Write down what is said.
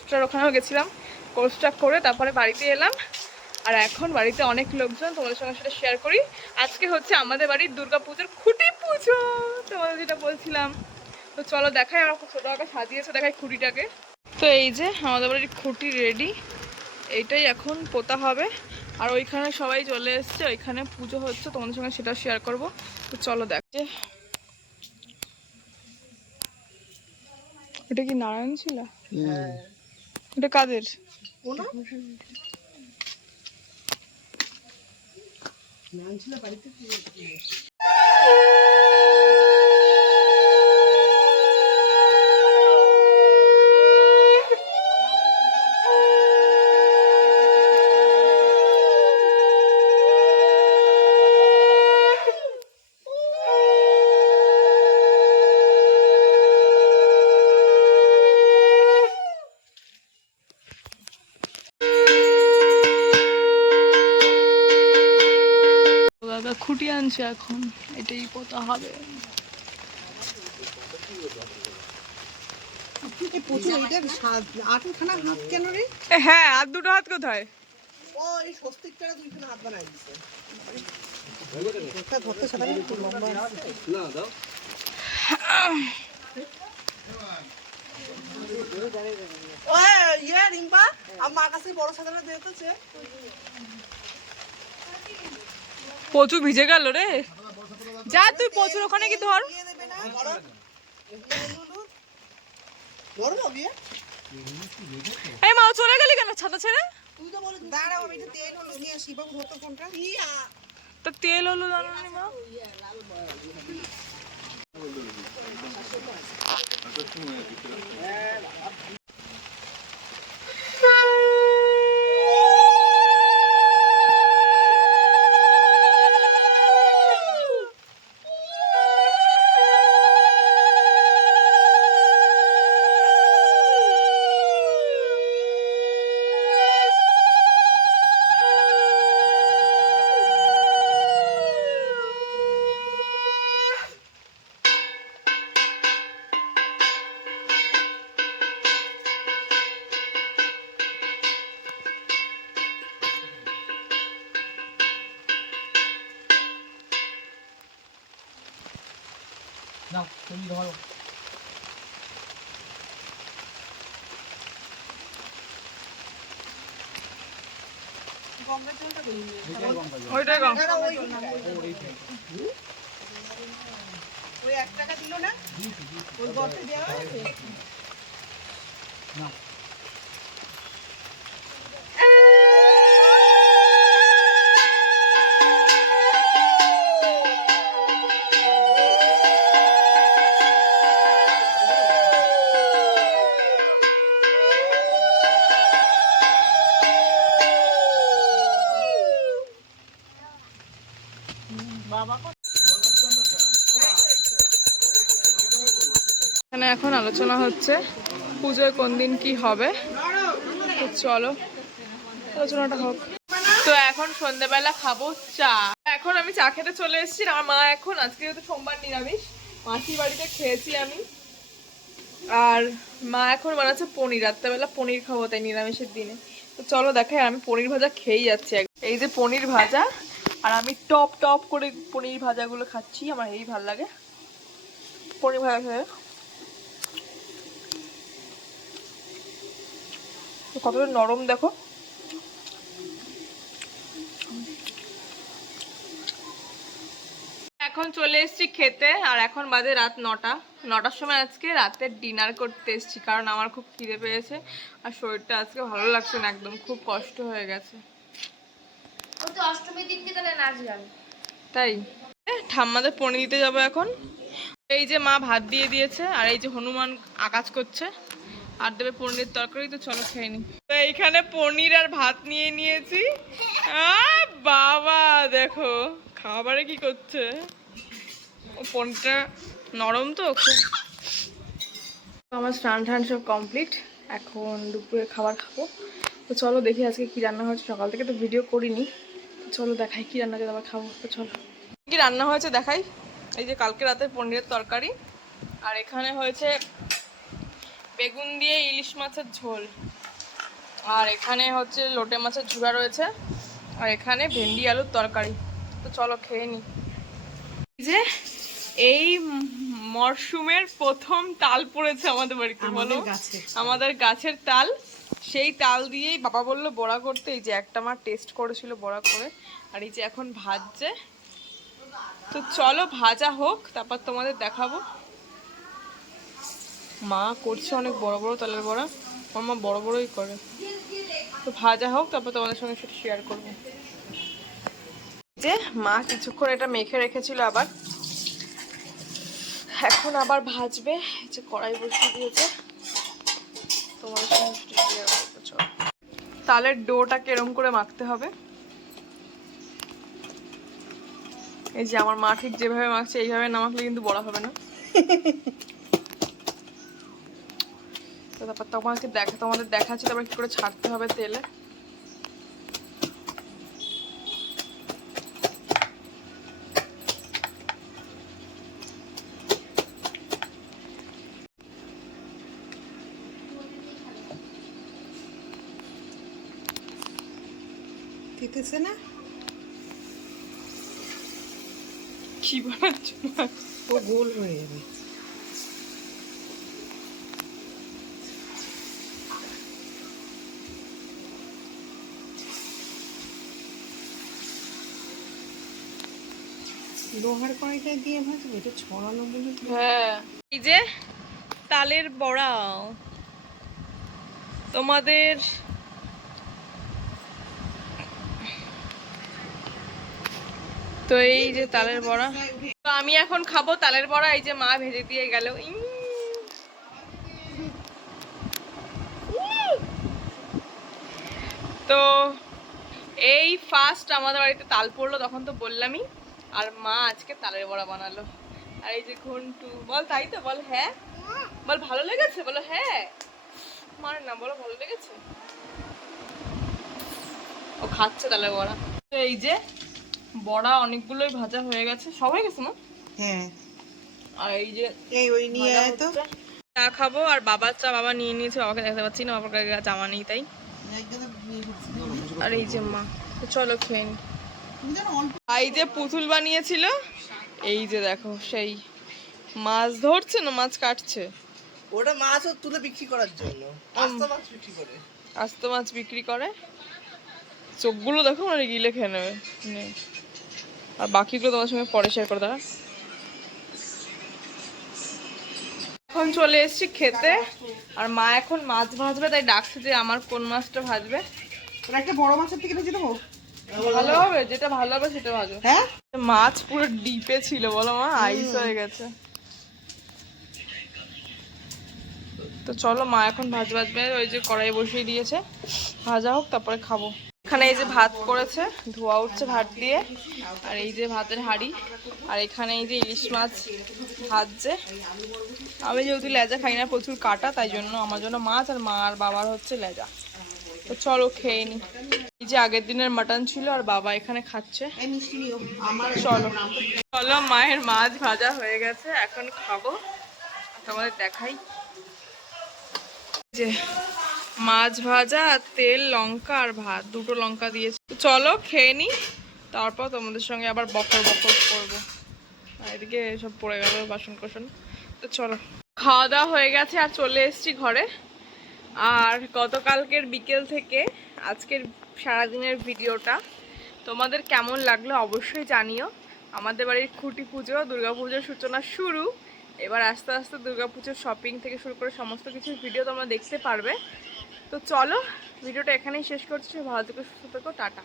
Coaster ওখানেও গেছিলাম, coaster করে তারপরে বাড়িতে এলাম। আর এখন বাড়িতে অনেক লোকজন, তোমাদের সঙ্গে সেটা শেয়ার করি। আজকে হচ্ছে আমাদের বাড়ির দুর্গাপুজোর খুঁটি পুজো, তোমাদের যেটা বলছিলাম। তো চলো দেখাই, আমার খুব ছোটো আঁকা সাজিয়েছে, দেখাই খুঁটিটাকে। তো এই যে আমাদের বাড়ির খুঁটি রেডি, এইটাই এখন পোতা হবে। আর ওইখানে সবাই চলে এসছে, ওইখানে পুজো হচ্ছে, তোমাদের সঙ্গে সেটা শেয়ার করব। তো চলো দেখে। এটা কি নারায়ণ ছিল? এটা কাদের? দাদা খুঁটি আনছে, এখন এটাই পোতা হবে। হ্যাঁ, আর দুটো হাত কোথায়? প্রচুর ভিজে গেল রে, যা তুই প্রচুর ওখানে কি ধর। এই মা চলে গেলি কেন ছাতা ছেড়ে? তো তেল হলো জানো না মা। নাও তুমি ধরো। ওই 1 টাকা দিল না, ওই গর্তে দেওয়া আছে না। এখানে এখন আলোচনা হচ্ছে পুজোয় কোন দিন কি হবে, তো চলো আলোচনাটা হোক। তো এখন সন্ধ্যাবেলা খাবো চা। এখন আমি চা খেতে চলে এসেছি। আমার মা এখন, আজকে যেহেতু সোমবার নিরামিষ, মাসির বাড়িতে খেয়েছি আমি, আর মা এখন বানাচ্ছে পনির। রাত্রেবেলা পনির খাবো তাই নিরামিষের দিনে। তো চলো দেখাই, আমি পনির ভাজা খেয়েই যাচ্ছি। এই যে পনির ভাজা, আর আমি টপ টপ করে পনির ভাজাগুলো খাচ্ছি, আমার এই ভালো লাগে পনির ভাজা খেয়ে। কতটা নরম দেখো। এখন চলে এসেছি খেতে, আর এখন বাজে রাত 9টার সময় আজকে রাতের ডিনার করতে এসেছি, কারণ আমার খুব খিদে পেয়েছে আর শরীরটা আজকে ভালো লাগছে না, একদম খুব কষ্ট হয়ে গেছে। তাই ঠাম্মাদের পনির দিতে যাবো এখন। এই যে মা ভাত দিয়ে দিয়েছে, আর এই যে হনুমান আকাজ করছে, আর দেবে পনিরের তরকারি। তো চলো খেয়ে নি। তো এইখানে পনির আর ভাত নিয়ে নিয়েছি। বাবা দেখো খাবারে কি করছে, ও পনিরটা নরম তো খুব। আমার স্নান টান সব কমপ্লিট, এখন দুপুরে খাবার খাবো। তো চলো দেখি আজকে কি রান্না হয়েছে, সকাল থেকে তো ভিডিও করিনি। তো চলো দেখাই কি রান্না করে আবার খাবো। তো চলো কি রান্না হয়েছে দেখাই। এই যে কালকে রাতে পনিরের তরকারি, আর এখানে হয়েছে বেগুন দিয়ে ইলিশ মাছের ঝোল। আর এখানে হচ্ছে লোটে মাছের ঝুড়া রয়েছে, আর এখানে ভেন্ডি আলুর তরকারি। তো চলো খেয়ে নিই। যে এই মরশুমের প্রথম তাল পড়েছে আমাদের বাড়িতে, বলো আমাদের গাছের তাল। সেই তাল দিয়েই বাবা বললো বড়া করতে। এই যে একটা মা টেস্ট করেছিল বড়া করে, আর এই যে এখন ভাজছে। তো চলো ভাজা হোক, তারপর তোমাদের দেখাবো। মা করছে অনেক বড় বড় তালের বড়া, আমার মা বড় বড়ই করে। তো ভাজা হোক, তারপর তোমাদের সঙ্গে সেটা শেয়ার করবো। যে মা কিছুক্ষণ এটা মেখে রেখেছিল, আবার এখন আবার ভাজবে। যে কড়াই বসিয়ে দিয়েছে, তোমাদের সঙ্গে সেটা শেয়ার করবো। চলো, তালের ডোটাকে এরম করে মাখতে হবে। এই যে আমার মা ঠিক যেভাবে মাখছে এইভাবে না মাখলে কিন্তু বড়া হবে না। তো তারপর তোমাদের দেখাচ্ছি তারপর কি করে ছাড়তে হবে তেলে। দিতেছে না, কি বানাচ্ছ? ও গোল হয়ে যাবে। লোহার কড়াইটা দিয়ে ভাজবে, এটা ছড়ানো বলে। হ্যাঁ, এই যে তালের বড়া তোমাদের। তো এই যে তালের বড়া, তো আমি এখন খাবো তালের বড়া। এই যে মা ভেজে দিয়ে গেল। তো এই ফার্স্ট আমাদের বাড়িতে তাল পড়লো, তখন তো বললামই। আর মা আজকে তালের বড়া বানালো। আর এই যে ঘন্টু, বল তাই তো, বল হ্যাঁ, বল ভালো লেগেছে, বলো হ্যাঁ। মার না, বলো ভালো লেগেছে। ও খাচ্ছে তালের বড়া। তো এই যে বড়া অনেকগুলোই ভাজা হয়ে গেছে, সব হয়ে গেছে না? হ্যাঁ, আর এই যে এই ওই নিয়ে আয় তো। চা খাবো, আর বাবার চা বাবা নিয়ে নিয়েছে, বাবাকে দেখতে পাচ্ছি না, বাবার কাছে জামা নেই তাই। আর এই যে মা, তো চলো খেয়ে নি। এই যে পুতুল বানিয়েছিল, এই যে দেখো সেই মাছ ধরছে না মাছ কাটছে। ওটা মাছ তুলে বিক্রি করার জন্য, আস্ত মাছ বিক্রি করে। আস্ত মাছ বিক্রি করে। চোখগুলো দেখো মানে গিলে খেয়ে নেবে। আর বাকিগুলো তোমার সঙ্গে পরে শেয়ার করে। দাঁড়া, এখন চলে এসেছি খেতে, আর মা এখন মাছ ভাজবে, তাই ডাকছে যে আমার কোন মাছটা ভাজবে। একটা বড় মাছের থেকে ভেজে দেবো, ভালো হবে, যেটা ভালো হবে সেটা ভাজো। হ্যাঁ। মাছ পুরো ডিপে ছিল, বলো মা, আইস হয়ে গেছে। তো চলো, মা এখন ভাজবে, ওই যে কড়াই বসিয়ে দিয়েছে, ভাজা হোক তারপরে খাবো। এখানে এই যে ভাত করেছে, ধোয়া উঠছে ভাত দিয়ে, আর এই যে ভাতের হাঁড়ি, আর এখানে এই যে ইলিশ মাছ ভাজছে। আমি যেহেতু লেজা খাই না, প্রচুর কাটা, তাই জন্য আমার জন্য মাছ, আর মা আর বাবার হচ্ছে লেজা। তো চলো খেয়ে নি। এই যে আগের দিনের মাটন ছিল, আর বাবা এখানে খাচ্ছে। চলো চলো, মায়ের মাছ ভাজা হয়ে গেছে, এখন খাবো। তোমাদের দেখাই, যে মাছ ভাজা আর তেল, লঙ্কা আর ভাত, দুটো লঙ্কা দিয়েছি। চলো খেয়ে নি, তারপর তোমাদের সঙ্গে আবার বকর বকর করবো। আর এদিকে সব পড়ে গেল বাসন কোসন। তো চলো, খাওয়া দাওয়া হয়ে গেছে আর চলে এসেছি ঘরে। আর গতকালকের বিকেল থেকে আজকের সারাদিনের ভিডিওটা তোমাদের কেমন লাগলো অবশ্যই জানিও। আমাদের বাড়ির খুঁটি পুজো, দুর্গাপুজোর সূচনা শুরু। এবার আস্তে আস্তে দুর্গাপুজোর শপিং থেকে শুরু করে সমস্ত কিছুর ভিডিও তোমরা দেখতে পারবে। তো চলো, ভিডিওটা এখানেই শেষ করছি। ভালো থেকো, সুস্থ থেকো, টাটা।